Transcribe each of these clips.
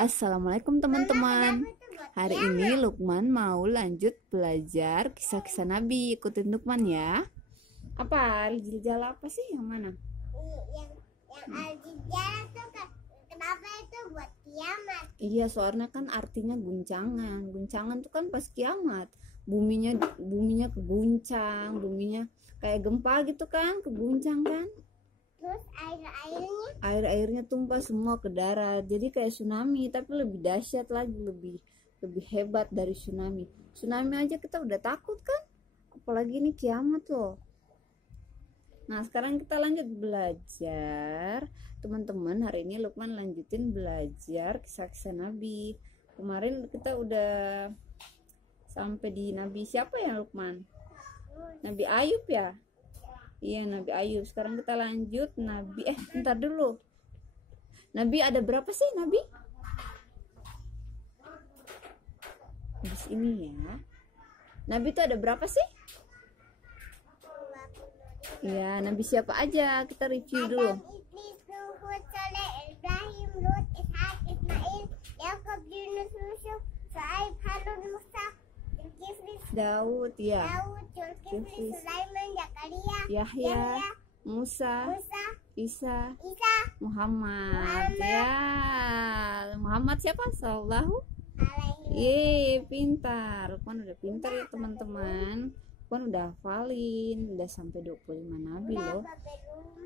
Assalamualaikum teman-teman. Hari ini Lukman mau lanjut belajar kisah-kisah Nabi. Ikutin Lukman ya. Apa? Al-Zilzal apa sih? Yang mana? Yang Al-Zilzal tuh kenapa itu buat kiamat? Iya, soalnya kan artinya guncangan. Guncangan tuh kan pas kiamat. Buminya keguncang, buminya kayak gempa gitu kan, keguncang kan. Terus Air-airnya tumpah semua ke darat, jadi kayak tsunami, tapi lebih dahsyat lagi, lebih hebat dari tsunami. Tsunami aja kita udah takut kan, apalagi ini kiamat loh. Nah, sekarang kita lanjut belajar teman-teman. Hari ini Lukman lanjutin belajar kisah-kisah Nabi. Kemarin kita udah sampai di Nabi siapa ya Lukman? Nabi Ayub ya. Iya, Nabi Ayub. Sekarang kita lanjut Nabi bentar dulu. Nabi ada berapa sih Nabi? Di sini ya. Nabi itu ada berapa sih? Iya, Nabi siapa aja? Kita review dulu. Ibrahim, Lut, Ishak, Ismail, Yakub, Yunus, Yusuf, Shu'aib, Harun, Musa, Zulkifli, Daud, ya. Zulkifli, Sulaiman, Zakaria, Yahya, Musa, Isa, Muhammad. Ya, Muhammad siapa? Sallallahu alaihi. Pintar. Lukman udah pintar ya teman-teman. Lukman udah hafalin, udah sampai 25 nabi loh.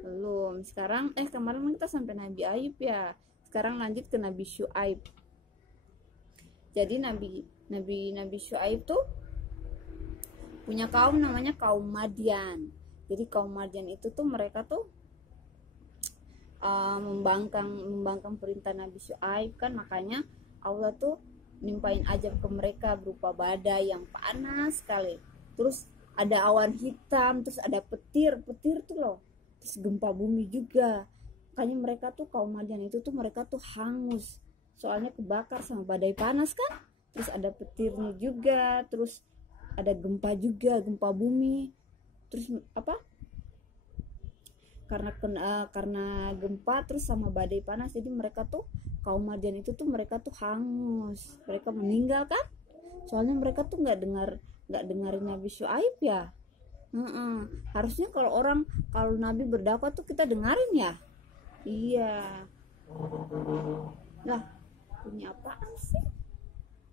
Belum. Sekarang kemarin kita sampai Nabi Ayub ya. Sekarang lanjut ke Nabi Syuaib. Jadi Nabi Syuaib tuh punya kaum namanya kaum Madian. Jadi kaum Madian itu tuh mereka tuh membangkang perintah Nabi Syuaib kan, makanya Allah tuh nimpain ajab ke mereka berupa badai yang panas sekali. Terus ada awan hitam, terus ada petir tuh loh. Terus gempa bumi juga. Makanya mereka tuh kaum Madian itu tuh mereka tuh hangus. Soalnya kebakar sama badai panas kan. Terus ada petirnya juga, terus ada gempa juga, gempa bumi. Terus apa? Karena gempa terus sama badai panas, jadi mereka tuh kaum Madian itu tuh mereka tuh hangus, mereka meninggal kan? Soalnya mereka tuh nggak dengerin Nabi Syuaib ya. Harusnya kalau Nabi berdakwah tuh kita dengerin ya. Iya. Lah, punya apaan sih?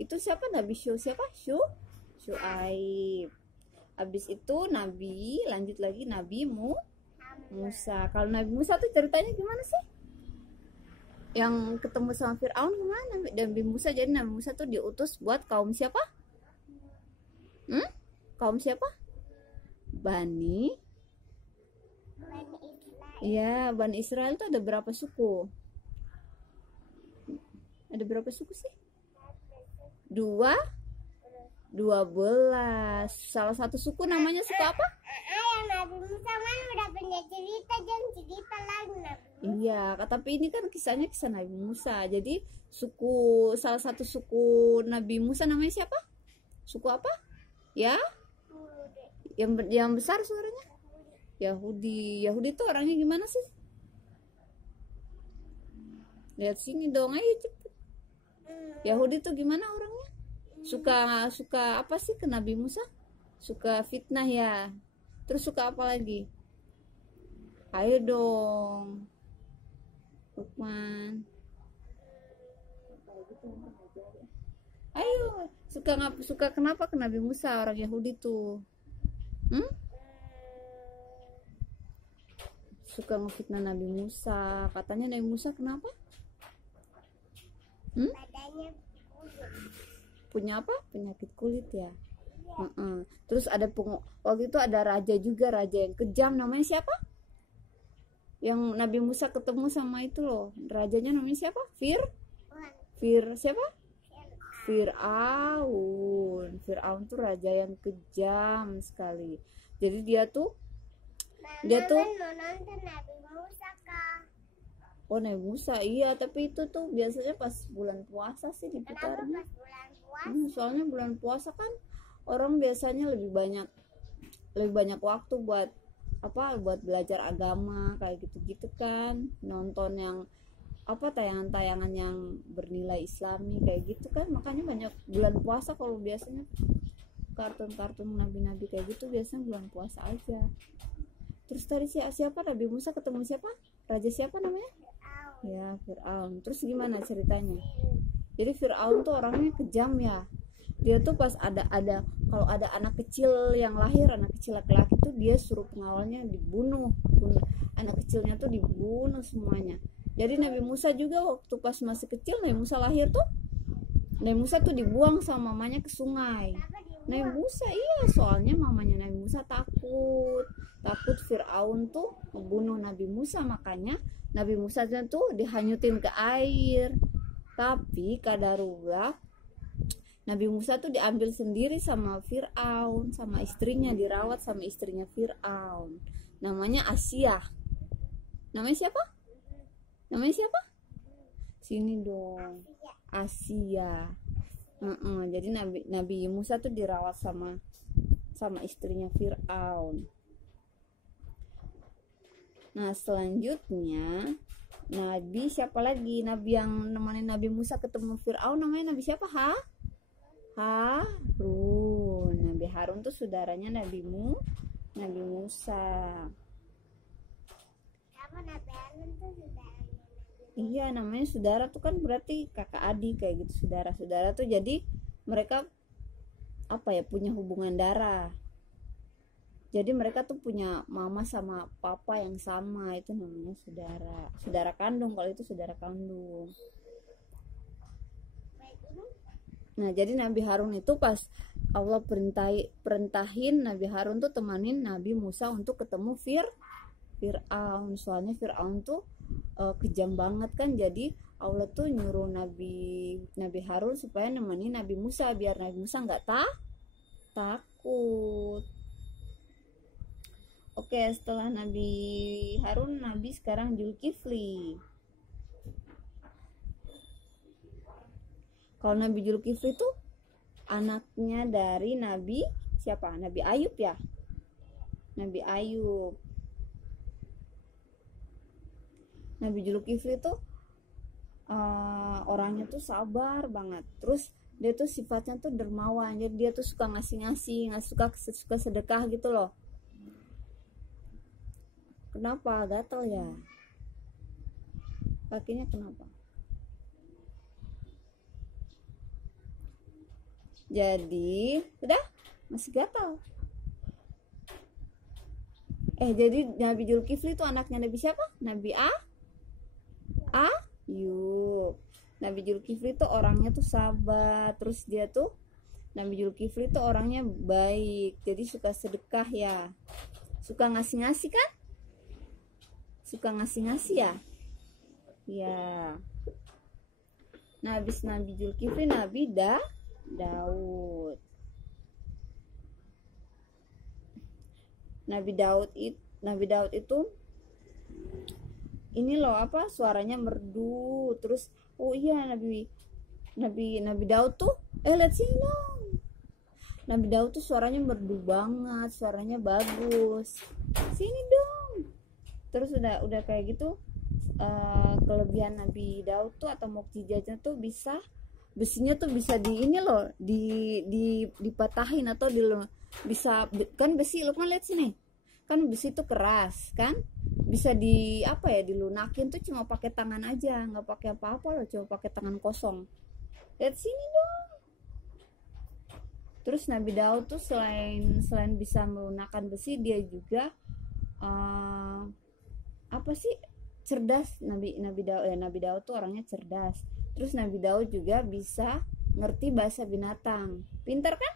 Itu siapa? Nabi Syuaib. Habis itu lanjut lagi Nabi Musa. Kalau Nabi Musa tuh ceritanya gimana sih? Yang ketemu sama Fir'aun gimana? Nabi Musa, jadi Nabi Musa tuh diutus buat kaum siapa? Kaum siapa? Bani Israel. Iya, Bani Israel tuh ada berapa suku? Ada berapa suku sih? 12. Salah satu suku namanya suku apa? Nabi Musa kan udah punya cerita, jangan cerita lagi Nabi Musa. Iya, tapi ini kan kisah Nabi Musa. Jadi salah satu suku Nabi Musa namanya siapa? Suku apa? Ya? Yang besar suaranya? Yahudi. Yahudi itu orangnya gimana sih? Lihat sini dong, ayo cepet. Yahudi tuh gimana orangnya? Suka apa sih ke Nabi Musa? Suka fitnah ya. Terus suka apa lagi? Ayo dong, Lukman. Ayo, suka kenapa ke Nabi Musa orang Yahudi tuh? Suka ngefitnah Nabi Musa. Katanya Nabi Musa kenapa? Badannya Punya apa? Penyakit kulit ya. Terus waktu itu ada raja juga, raja yang kejam, namanya siapa? Yang Nabi Musa ketemu sama itu loh, rajanya namanya siapa? Siapa? Fir'aun tuh raja yang kejam sekali. Jadi dia tuh mau nonton Nabi Musa kah? Oh, Nabi Musa, iya, tapi itu tuh biasanya pas bulan puasa sih diputarnya. Kenapa pas bulan puasa? Soalnya bulan puasa kan orang biasanya lebih banyak waktu buat belajar agama kayak gitu-gitu kan, nonton yang apa tayangan-tayangan yang bernilai Islami kayak gitu kan, makanya banyak bulan puasa. Kalau biasanya kartun-kartun nabi-nabi kayak gitu biasanya bulan puasa aja. Terus tadi siapa Nabi Musa ketemu siapa, raja siapa namanya ya, Fir'aun. Terus gimana ceritanya? Jadi Fir'aun tuh orangnya kejam ya. Dia tuh pas ada kalau ada anak kecil yang lahir, anak kecil laki-laki tuh dia suruh pengawalnya dibunuh. Anak kecilnya tuh dibunuh semuanya. Jadi Nabi Musa juga waktu pas masih kecil, Nabi Musa lahir tuh, Nabi Musa tuh dibuang sama mamanya ke sungai. Nabi Musa, iya, soalnya mamanya Nabi Musa takut Fir'aun tuh membunuh Nabi Musa, makanya Nabi Musa tuh dihanyutin ke air. Tapi kadarullah Nabi Musa tuh diambil sendiri sama Fir'aun, sama istrinya, dirawat sama istrinya Fir'aun. Namanya Asia. Namanya siapa? Sini dong. Asia. Jadi Nabi Musa tuh dirawat sama istrinya Fir'aun. Nah selanjutnya Nabi siapa lagi? Nabi yang nemenin Nabi Musa ketemu Fir'aun namanya Nabi siapa? Harun. Nabi Harun tuh saudaranya Nabi Musa. Apa Nabi Harun tuh saudaranya? Iya, namanya saudara tuh kan berarti kakak adik kayak gitu. Saudara tuh jadi mereka apa ya, punya hubungan darah. Jadi mereka tuh punya mama sama papa yang sama, itu namanya saudara kandung. Kalau itu saudara kandung. Nah jadi Nabi Harun itu pas Allah perintahin Nabi Harun tuh temanin Nabi Musa untuk ketemu Fir'aun. Soalnya Fir'aun tuh kejam banget kan, jadi Allah tuh nyuruh Nabi Harun supaya nemenin Nabi Musa biar Nabi Musa nggak takut. Oke, setelah Nabi Harun, Nabi sekarang Zulkifli. Kalau Nabi Zulkifli tuh anaknya dari Nabi siapa? Nabi Ayub ya. Nabi Ayub. Nabi Zulkifli tuh orangnya tuh sabar banget. Terus dia tuh sifatnya tuh dermawan. Jadi dia tuh suka ngasih, nggak suka sedekah gitu loh. Kenapa? Gatel ya? Kakinya kenapa? Jadi udah masih gatal. Jadi Nabi Zulkifli itu anaknya Nabi siapa? Nabi Ayub. Nabi Zulkifli itu orangnya tuh sabar. Terus dia tuh Nabi Zulkifli itu orangnya baik. Jadi suka sedekah ya. Suka ngasih-ngasih kan? Suka ngasih-ngasih ya? Ya. Nah habis Nabi Zulkifli Nabi Daud. Nabi Daud itu ini loh apa, suaranya merdu. Terus oh iya Nabi Daud tuh lihat sini dong. Nabi Daud tuh suaranya merdu banget, suaranya bagus. Sini dong. Terus udah kayak gitu, kelebihan Nabi Daud tuh atau mukjizatnya tuh bisa besinya tuh bisa di ini loh, dipatahin atau bisa kan besi lo kan lihat sini. Kan besi itu keras kan, bisa dilunakin tuh cuma pakai tangan aja, nggak pakai apa-apa loh, cuma pakai tangan kosong. Lihat sini dong. Terus Nabi Daud tuh selain bisa melunakkan besi, dia juga cerdas. Nabi Daud tuh orangnya cerdas. Terus Nabi Daud juga bisa ngerti bahasa binatang. Pintar kan?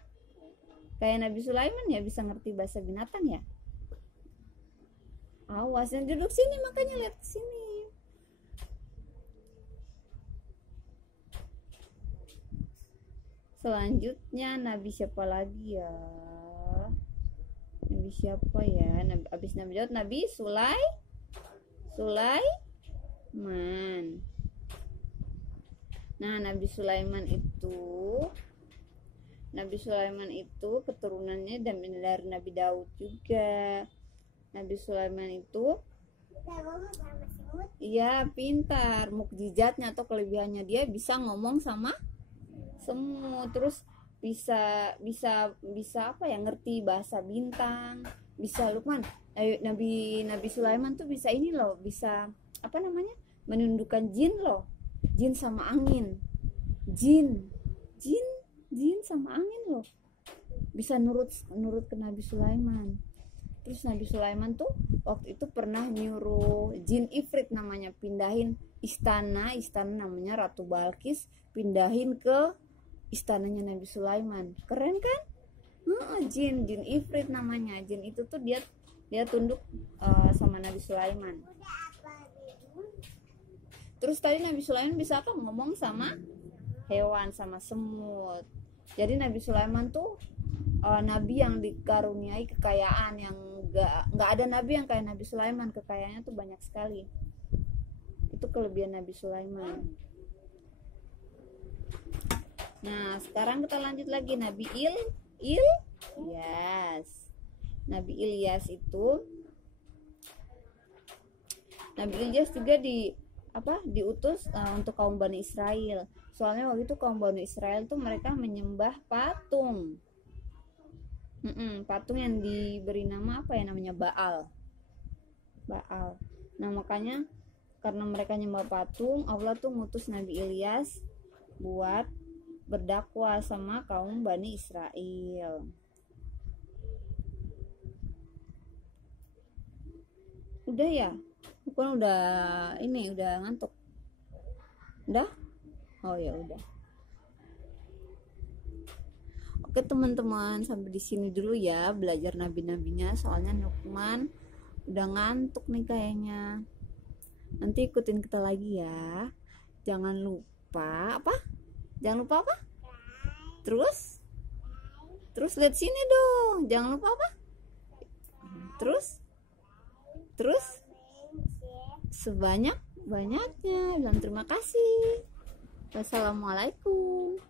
Kayak Nabi Sulaiman ya, bisa ngerti bahasa binatang ya. Awas, yang duduk sini, makanya lihat sini. Selanjutnya Nabi siapa lagi ya? Nabi siapa ya? Abis Nabi Daud, Nabi Sulaiman. Nah Nabi Sulaiman itu keturunannya dari Nabi Daud juga. Nabi Sulaiman itu Iya, pintar. Mukjizatnya atau kelebihannya, dia bisa ngomong sama semut, terus bisa bisa bisa apa ya, ngerti bahasa bintang, bisa Lukman. Nabi Nabi Sulaiman tuh bisa ini loh, bisa apa namanya, menundukkan jin loh, jin sama angin, jin jin jin sama angin loh, bisa nurut nurut ke Nabi Sulaiman. Terus Nabi Sulaiman tuh waktu itu pernah nyuruh jin ifrit namanya pindahin istana namanya Ratu Balkis, pindahin ke istananya Nabi Sulaiman. Keren kan? Jin ifrit namanya. Jin itu tuh dia tunduk sama Nabi Sulaiman. Terus tadi Nabi Sulaiman bisa apa, ngomong sama hewan, sama semut. Jadi Nabi Sulaiman tuh nabi yang dikaruniai kekayaan yang nggak ada nabi yang kayak Nabi Sulaiman, kekayaannya tuh banyak sekali. Itu kelebihan Nabi Sulaiman. Nah, sekarang kita lanjut lagi Nabi Ilyas. Nabi Ilyas itu, Nabi Ilyas juga diutus untuk kaum Bani Israel. Soalnya waktu itu kaum Bani Israel tuh mereka menyembah patung. Patung yang diberi nama apa ya, namanya Baal. Nah, makanya karena mereka nyembah patung, Allah tuh ngutus Nabi Ilyas buat berdakwah sama kaum Bani Israel. Udah ya? Bukan udah ngantuk. Udah? Oh ya udah. Oke teman-teman, sampai di sini dulu ya belajar nabi-nabinya, soalnya Lukman udah ngantuk nih kayaknya. Nanti ikutin kita lagi ya. Jangan lupa apa? Terus lihat sini dong. Jangan lupa apa? Terus sebanyak-banyaknya bilang terima kasih. Wassalamualaikum.